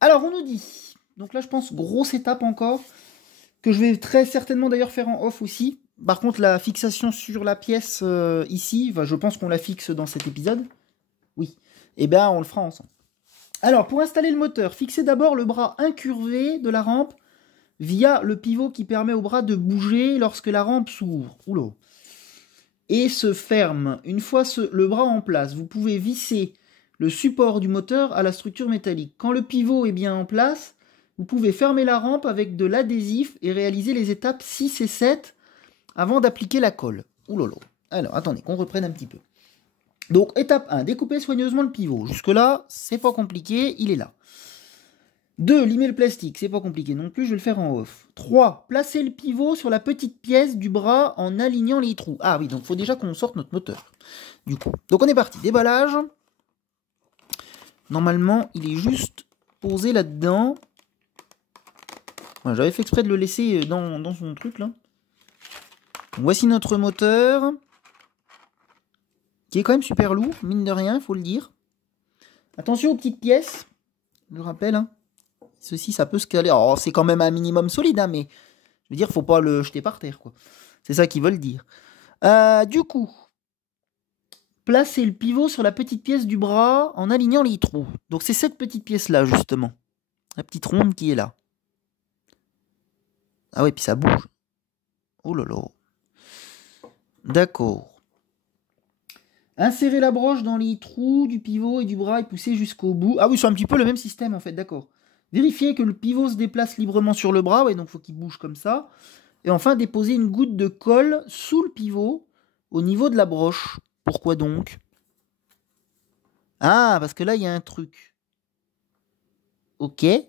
Alors, on nous dit... Donc là, je pense, grosse étape encore. Que je vais très certainement d'ailleurs faire en off aussi. Par contre, la fixation sur la pièce ici, je pense qu'on la fixe dans cet épisode. Oui. Eh bien, on le fera ensemble. Alors, pour installer le moteur, fixez d'abord le bras incurvé de la rampe via le pivot qui permet au bras de bouger lorsque la rampe s'ouvre. Oula. Et se ferme. Une fois le bras en place, vous pouvez visser le support du moteur à la structure métallique. Quand le pivot est bien en place, vous pouvez fermer la rampe avec de l'adhésif et réaliser les étapes 6 et 7 avant d'appliquer la colle. Oulala. Alors, attendez, qu'on reprenne un petit peu. Donc, étape 1, découper soigneusement le pivot. Jusque-là, c'est pas compliqué, il est là. 2, limer le plastique, c'est pas compliqué non plus, je vais le faire en off. 3, placer le pivot sur la petite pièce du bras en alignant les trous. Ah oui, donc il faut déjà qu'on sorte notre moteur. Du coup, donc on est parti. Déballage. Normalement, il est juste posé là-dedans. Voilà, j'avais fait exprès de le laisser dans son truc là. Donc, voici notre moteur. Qui est quand même super lourd, mine de rien, il faut le dire. Attention aux petites pièces. Je le rappelle, hein. Ceci, ça peut se caler. Alors, c'est quand même un minimum solide, hein, mais je veux dire, faut pas le jeter par terre, quoi. C'est ça qu'ils veulent dire. Du coup, placez le pivot sur la petite pièce du bras en alignant les trous. Donc, c'est cette petite pièce-là, justement. La petite ronde qui est là. Ah ouais, puis ça bouge. Oh là là. D'accord. Insérez la broche dans les trous du pivot et du bras et poussez jusqu'au bout. Ah oui, c'est un petit peu le même système, en fait, d'accord. Vérifiez que le pivot se déplace librement sur le bras, ouais, donc il faut qu'il bouge comme ça. Et enfin, déposez une goutte de colle sous le pivot, au niveau de la broche. Pourquoi donc? Ah, parce que là, il y a un truc. Ok. Mais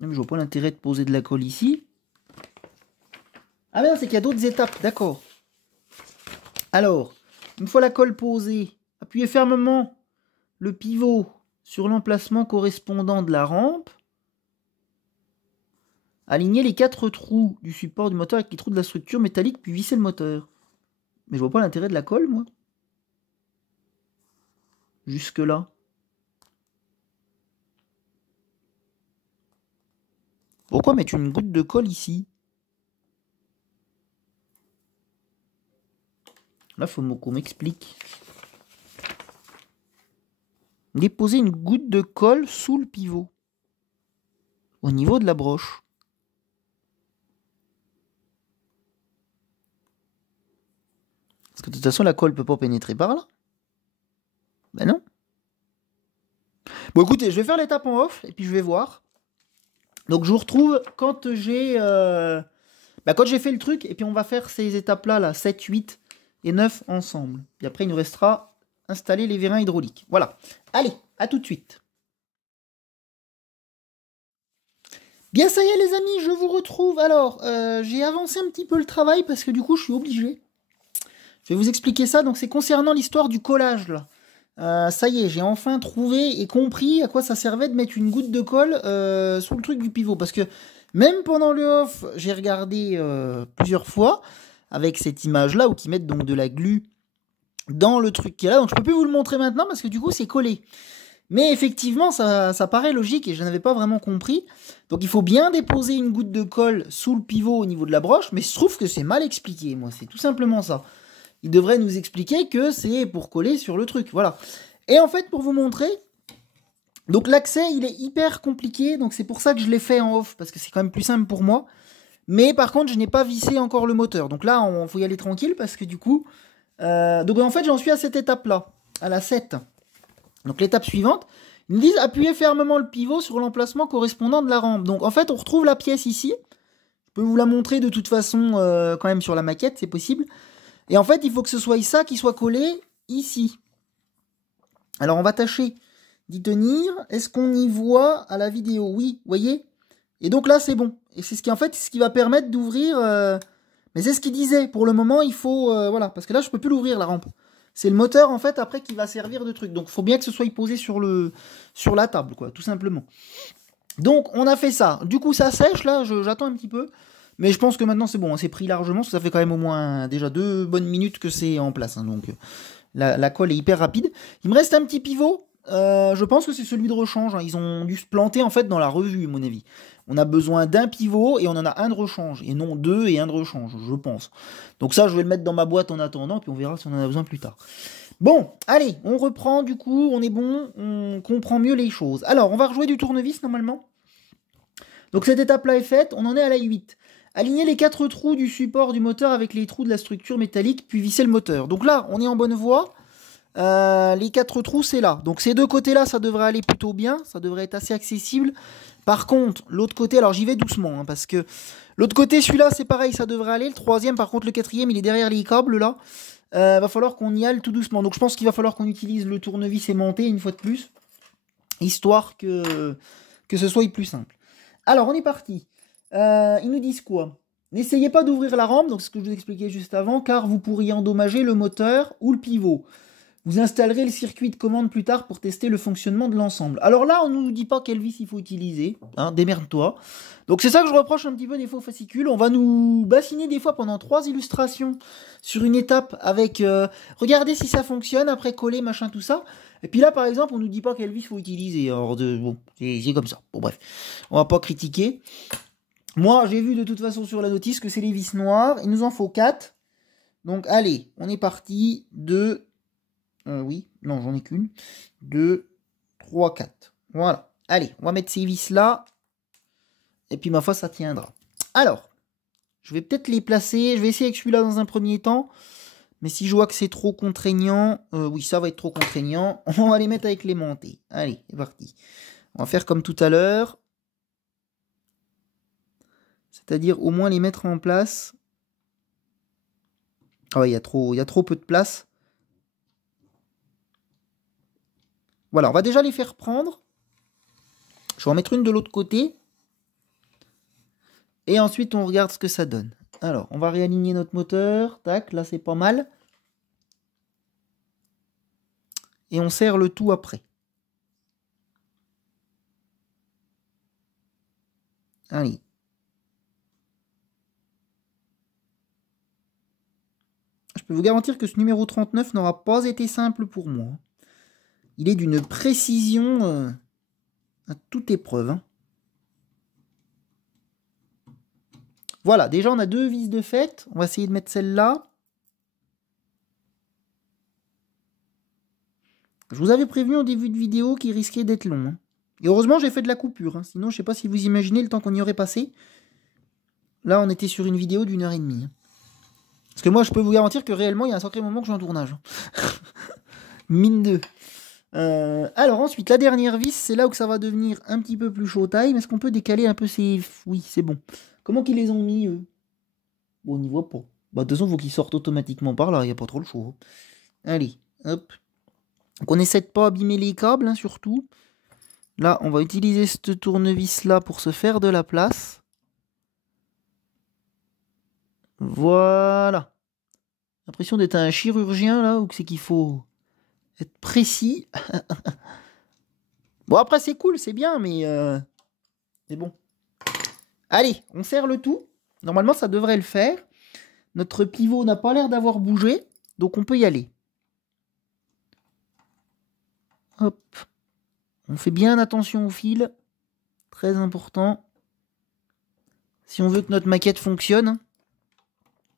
je vois pas l'intérêt de poser de la colle ici. Ah ben, c'est qu'il y a d'autres étapes, d'accord. Alors, une fois la colle posée, appuyez fermement le pivot sur l'emplacement correspondant de la rampe. Aligner les 4 trous du support du moteur avec les trous de la structure métallique, puis visser le moteur. Mais je vois pas l'intérêt de la colle, moi. Jusque-là. Pourquoi mettre une goutte de colle ici? Là, il faut qu'on m'explique. Déposer une goutte de colle sous le pivot. Au niveau de la broche. Parce que de toute façon, la colle ne peut pas pénétrer par là. Ben non. Bon, écoutez, je vais faire l'étape en off, et puis je vais voir. Donc, je vous retrouve quand j'ai fait le truc, et puis on va faire ces étapes-là, là, 7, 8 et 9 ensemble. Et après, il nous restera installer les vérins hydrauliques. Voilà. Allez, à tout de suite. Bien, ça y est, les amis, je vous retrouve. Alors, j'ai avancé un petit peu le travail, parce que du coup, je suis obligé. Je vais vous expliquer ça. Donc, c'est concernant l'histoire du collage, là. Ça y est, j'ai enfin trouvé et compris à quoi ça servait de mettre une goutte de colle sous le truc du pivot. Parce que même pendant le off, j'ai regardé plusieurs fois avec cette image-là où ils mettent donc de la glu dans le truc qui est là. Donc je peux plus vous le montrer maintenant parce que du coup c'est collé. Mais effectivement, ça paraît logique et je n'avais pas vraiment compris. Donc il faut bien déposer une goutte de colle sous le pivot au niveau de la broche. Mais je trouve que c'est mal expliqué, moi. C'est tout simplement ça. Il devrait nous expliquer que c'est pour coller sur le truc, voilà. Et en fait, pour vous montrer, donc l'accès, il est hyper compliqué, donc c'est pour ça que je l'ai fait en off, parce que c'est quand même plus simple pour moi. Mais par contre, je n'ai pas vissé encore le moteur. Donc là, il faut y aller tranquille, parce que du coup... donc en fait, j'en suis à cette étape-là, à la 7. Donc l'étape suivante, ils nous disent appuyer fermement le pivot sur l'emplacement correspondant de la rampe. Donc en fait, on retrouve la pièce ici. Je peux vous la montrer de toute façon quand même sur la maquette, c'est possible. Et en fait, il faut que ce soit ça qui soit collé ici. Alors, on va tâcher d'y tenir. Est-ce qu'on y voit à la vidéo? Oui, vous voyez? Et donc là, c'est bon. Et c'est ce qui va permettre d'ouvrir... Mais c'est ce qu'il disait. Pour le moment, il faut... voilà, parce que là, je peux plus l'ouvrir, la rampe. C'est le moteur, en fait, après, qui va servir de truc. Donc, il faut bien que ce soit posé sur la table, quoi, tout simplement. Donc, on a fait ça. Du coup, ça sèche, là. J'attends un petit peu. Mais je pense que maintenant c'est bon, c'est pris largement, ça fait quand même au moins déjà 2 bonnes minutes que c'est en place. Hein, donc la colle est hyper rapide. Il me reste un petit pivot, je pense que c'est celui de rechange. Hein. Ils ont dû se planter en fait dans la revue, à mon avis. On a besoin d'un pivot et on en a un de rechange, et non 2 et un de rechange, je pense. Donc ça, je vais le mettre dans ma boîte en attendant, puis on verra si on en a besoin plus tard. Bon, allez, on reprend du coup, on est bon, on comprend mieux les choses. Alors, on va rejouer du tournevis normalement. Donc cette étape-là est faite, on en est à la 8. Aligner les 4 trous du support du moteur avec les trous de la structure métallique, puis visser le moteur. Donc là, on est en bonne voie. Les 4 trous, c'est là. Donc ces deux côtés-là, ça devrait aller plutôt bien. Ça devrait être assez accessible. Par contre, l'autre côté, alors j'y vais doucement, hein, parce que l'autre côté, celui-là, c'est pareil, ça devrait aller. Le troisième, par contre, le quatrième, il est derrière les câbles, là. Va falloir qu'on y aille tout doucement. Donc je pense qu'il va falloir qu'on utilise le tournevis aimanté, une fois de plus, histoire que ce soit plus simple. Alors, on est parti. Ils nous disent quoi? N'essayez pas d'ouvrir la rampe, donc ce que je vous expliquais juste avant, car vous pourriez endommager le moteur ou le pivot. Vous installerez le circuit de commande plus tard pour tester le fonctionnement de l'ensemble. Alors là, on ne nous dit pas quelle vis il faut utiliser, hein, démerde-toi. Donc c'est ça que je reproche un petit peu des faux fascicules. On va nous bassiner des fois pendant 3 illustrations sur une étape avec regardez si ça fonctionne, après coller, machin, tout ça. Et puis là, par exemple, on nous dit pas quelle vis il faut utiliser. Alors bon, c'est comme ça. Bon bref, on va pas critiquer. Moi, j'ai vu de toute façon sur la notice que c'est les vis noires. Il nous en faut 4. Donc, allez, on est parti. 2. Oui, non, j'en ai qu'une. 2, 3, 4. Voilà. Allez, on va mettre ces vis-là. Et puis, ma foi, ça tiendra. Alors, je vais peut-être les placer. Je vais essayer avec celui-là dans un premier temps. Mais si je vois que c'est trop contraignant... oui, ça va être trop contraignant. On va les mettre avec l'aimanté. Allez, c'est parti. On va faire comme tout à l'heure. C'est-à-dire au moins les mettre en place. Ah ouais, il y a trop peu de place. Voilà, on va déjà les faire prendre. Je vais en mettre une de l'autre côté. Et ensuite, on regarde ce que ça donne. Alors, on va réaligner notre moteur. Tac, là, c'est pas mal. Et on serre le tout après. Allez. Je peux vous garantir que ce numéro 39 n'aura pas été simple pour moi. Il est d'une précision à toute épreuve. Hein. Voilà, déjà on a 2 vis de fête. On va essayer de mettre celle-là. Je vous avais prévenu au début de vidéo qu'il risquait d'être long. Hein. Et heureusement j'ai fait de la coupure. Hein. Sinon je sais pas si vous imaginez le temps qu'on y aurait passé. Là on était sur une vidéo d'1h30. Hein. Parce que moi je peux vous garantir que réellement il y a un sacré moment que je suis en tournage. Mine de... alors ensuite, la dernière vis, c'est là où ça va devenir un petit peu plus showtime. Est-ce qu'on peut décaler un peu ces... Oui, c'est bon. Comment qu'ils les ont mis, eux? Bon, on n'y voit pas. Bah, de toute façon, il faut qu'ils sortent automatiquement par là, il n'y a pas trop le choix. Allez, hop. Donc on essaie de pas abîmer les câbles, hein, surtout. Là, on va utiliser cette tournevis-là pour se faire de la place. Voilà. L'impression d'être un chirurgien, là, ou que c'est qu'il faut... être précis. Bon, après, c'est cool, c'est bien, mais c'est bon. Allez, on serre le tout. Normalement, ça devrait le faire. Notre pivot n'a pas l'air d'avoir bougé, donc on peut y aller. Hop. On fait bien attention au fil. Très important. Si on veut que notre maquette fonctionne,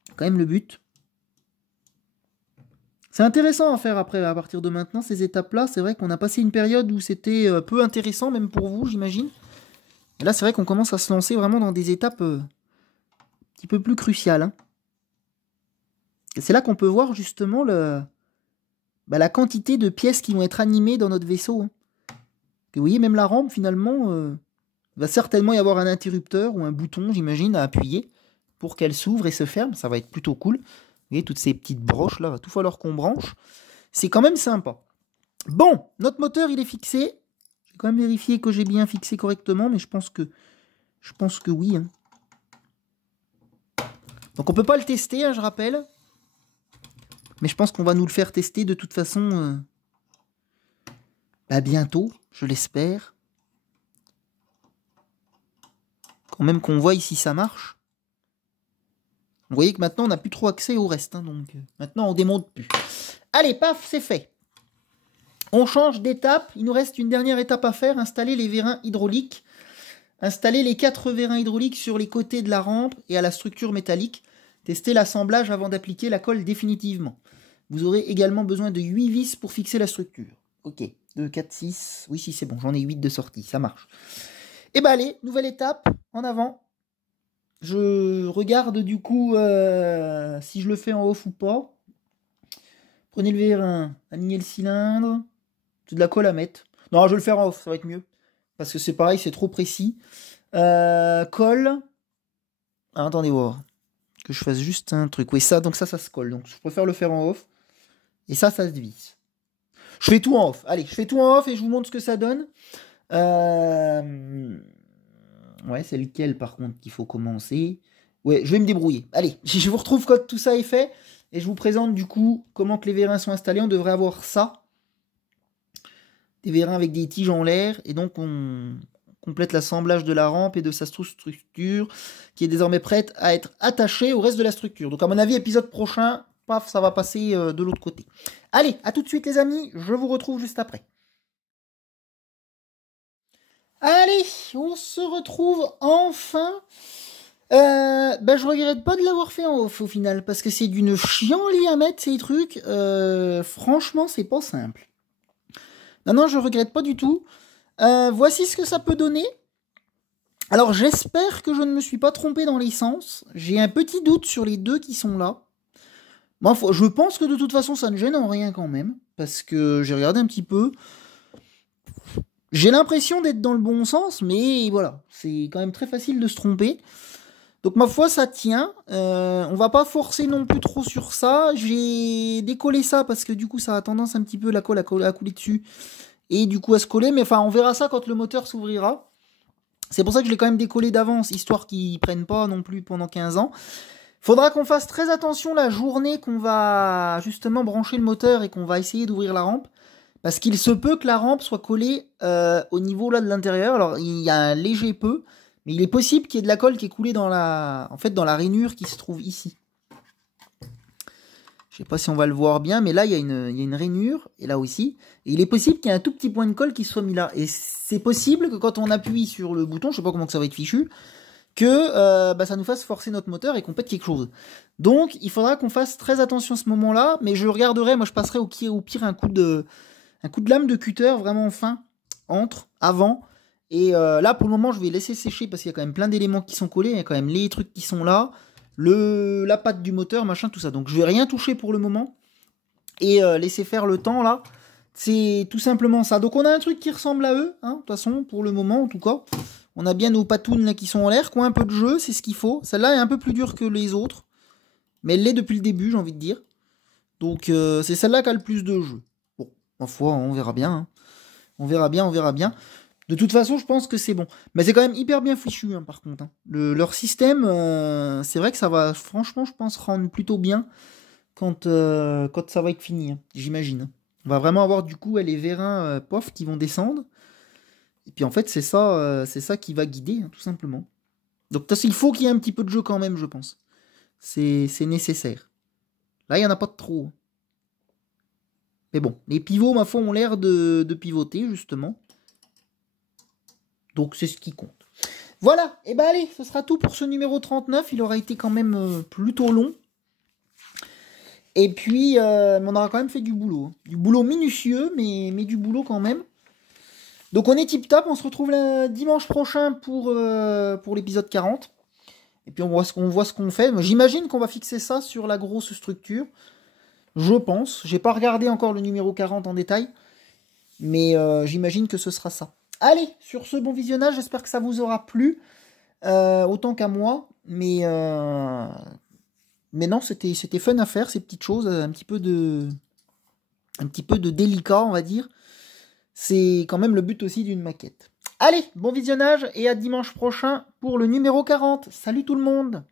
c'est quand même le but. C'est intéressant à faire après, à partir de maintenant, ces étapes-là. C'est vrai qu'on a passé une période où c'était peu intéressant, même pour vous, j'imagine. Et là, c'est vrai qu'on commence à se lancer vraiment dans des étapes un petit peu plus cruciales. Hein. Et c'est là qu'on peut voir justement la quantité de pièces qui vont être animées dans notre vaisseau. Hein. Et vous voyez, même la rampe, finalement, va certainement y avoir un interrupteur ou un bouton, j'imagine, à appuyer pour qu'elle s'ouvre et se ferme. Ça va être plutôt cool. Vous voyez, toutes ces petites broches là, va tout falloir qu'on branche. C'est quand même sympa. Bon, notre moteur, il est fixé. J'ai quand même vérifié que j'ai bien fixé correctement, mais je pense que oui. Hein. Donc on peut pas le tester, hein, je rappelle. Mais je pense qu'on va nous le faire tester de toute façon bientôt, je l'espère. Quand même qu'on voit si ça marche. Vous voyez que maintenant on n'a plus trop accès au reste. Hein, donc maintenant on démonte plus. Allez, paf, c'est fait. On change d'étape. Il nous reste une dernière étape à faire. Installer les vérins hydrauliques. Installer les 4 vérins hydrauliques sur les côtés de la rampe et à la structure métallique. Tester l'assemblage avant d'appliquer la colle définitivement. Vous aurez également besoin de 8 vis pour fixer la structure. Ok, 2, 4, 6. Oui, si c'est bon, j'en ai 8 de sortie, ça marche. Et bah allez, nouvelle étape, en avant. Je regarde du coup si je le fais en off ou pas. Prenez le vérin, alignez le cylindre. C'est de la colle à mettre. Non, je vais le faire en off, ça va être mieux. Parce que c'est pareil, c'est trop précis. Colle. Ah, attendez voir. Que je fasse juste un truc. Oui, ça, donc ça se colle. Donc je préfère le faire en off. Et ça se visse. Je fais tout en off. Allez, je fais tout en off et je vous montre ce que ça donne. Ouais, c'est lequel par contre qu'il faut commencer. Ouais, je vais me débrouiller. Allez, je vous retrouve quand tout ça est fait. Et je vous présente du coup comment que les vérins sont installés. On devrait avoir ça. Des vérins avec des tiges en l'air. Et donc on complète l'assemblage de la rampe et de sa structure qui est désormais prête à être attachée au reste de la structure. Donc à mon avis, épisode prochain, paf, ça va passer de l'autre côté. Allez, à tout de suite les amis, je vous retrouve juste après. Allez, on se retrouve enfin. Je regrette pas de l'avoir fait en off au final, parce que c'est d'une chienlit à mettre ces trucs. Franchement, c'est pas simple. Non, je regrette pas du tout. Voici ce que ça peut donner. Alors j'espère que je ne me suis pas trompé dans les sens. J'ai un petit doute sur les deux qui sont là. Bon, je pense que de toute façon ça ne gêne en rien quand même. Parce que j'ai regardé un petit peu. J'ai l'impression d'être dans le bon sens, mais voilà. C'est quand même très facile de se tromper. Donc ma foi ça tient. On va pas forcer non plus trop sur ça. J'ai décollé ça parce que du coup ça a tendance un petit peu la colle à couler dessus. Et du coup à se coller. Mais enfin on verra ça quand le moteur s'ouvrira. C'est pour ça que je l'ai quand même décollé d'avance, histoire qu'ils prennent pas non plus pendant 15 ans. Faudra qu'on fasse très attention la journée qu'on va justement brancher le moteur et qu'on va essayer d'ouvrir la rampe. Parce qu'il se peut que la rampe soit collée au niveau là de l'intérieur. Alors il y a un léger peu, Mais il est possible qu'il y ait de la colle qui est coulée dans la rainure qui se trouve ici. Je sais pas si on va le voir bien, mais là, il y a une rainure, et là aussi. Et il est possible qu'il y ait un tout petit point de colle qui soit mis là. Et c'est possible que quand on appuie sur le bouton, je sais pas comment que ça va être fichu, que ça nous fasse forcer notre moteur et qu'on pète quelque chose. Donc, il faudra qu'on fasse très attention à ce moment-là, mais je regarderai, moi je passerai au pire un coup de lame de cutter vraiment fin, avant. Et là, pour le moment, je vais laisser sécher parce qu'il y a quand même plein d'éléments qui sont collés, il y a quand même les trucs qui sont là, la patte du moteur, machin, tout ça. Donc, je vais rien toucher pour le moment et laisser faire le temps là. C'est tout simplement ça. Donc, on a un truc qui ressemble à eux, de toute façon, pour le moment en tout cas. On a bien nos patounes là qui sont en l'air, qui ont un peu de jeu, c'est ce qu'il faut. Celle-là est un peu plus dure que les autres, mais elle l'est depuis le début, j'ai envie de dire. Donc c'est celle-là qui a le plus de jeu. Bon, ma foi, on verra bien. On verra bien. De toute façon, je pense que c'est bon. Mais c'est quand même hyper bien fichu, par contre. Leur système, c'est vrai que ça va, franchement, je pense, rendre plutôt bien quand ça va être fini, j'imagine. On va vraiment avoir du coup les vérins pof qui vont descendre. Et puis en fait, c'est ça qui va guider, tout simplement. Donc il faut qu'il y ait un petit peu de jeu quand même, je pense. C'est nécessaire. Là, il n'y en a pas de trop. Mais bon, les pivots, ma foi, ont l'air de pivoter, justement. Donc c'est ce qui compte. Voilà, et ben allez, ce sera tout pour ce numéro 39. Il aura été quand même plutôt long. Et puis, on aura quand même fait du boulot. Du boulot minutieux, mais du boulot quand même. Donc on est tip top, on se retrouve dimanche prochain pour l'épisode 40. Et puis on voit ce qu'on fait. J'imagine qu'on va fixer ça sur la grosse structure. Je pense. J'ai pas regardé encore le numéro 40 en détail. Mais j'imagine que ce sera ça. Allez, sur ce bon visionnage, j'espère que ça vous aura plu. Autant qu'à moi. Mais non, c'était fun à faire, ces petites choses. Un petit peu de délicat, on va dire. C'est quand même le but aussi d'une maquette. Allez, bon visionnage et à dimanche prochain pour le numéro 40. Salut tout le monde!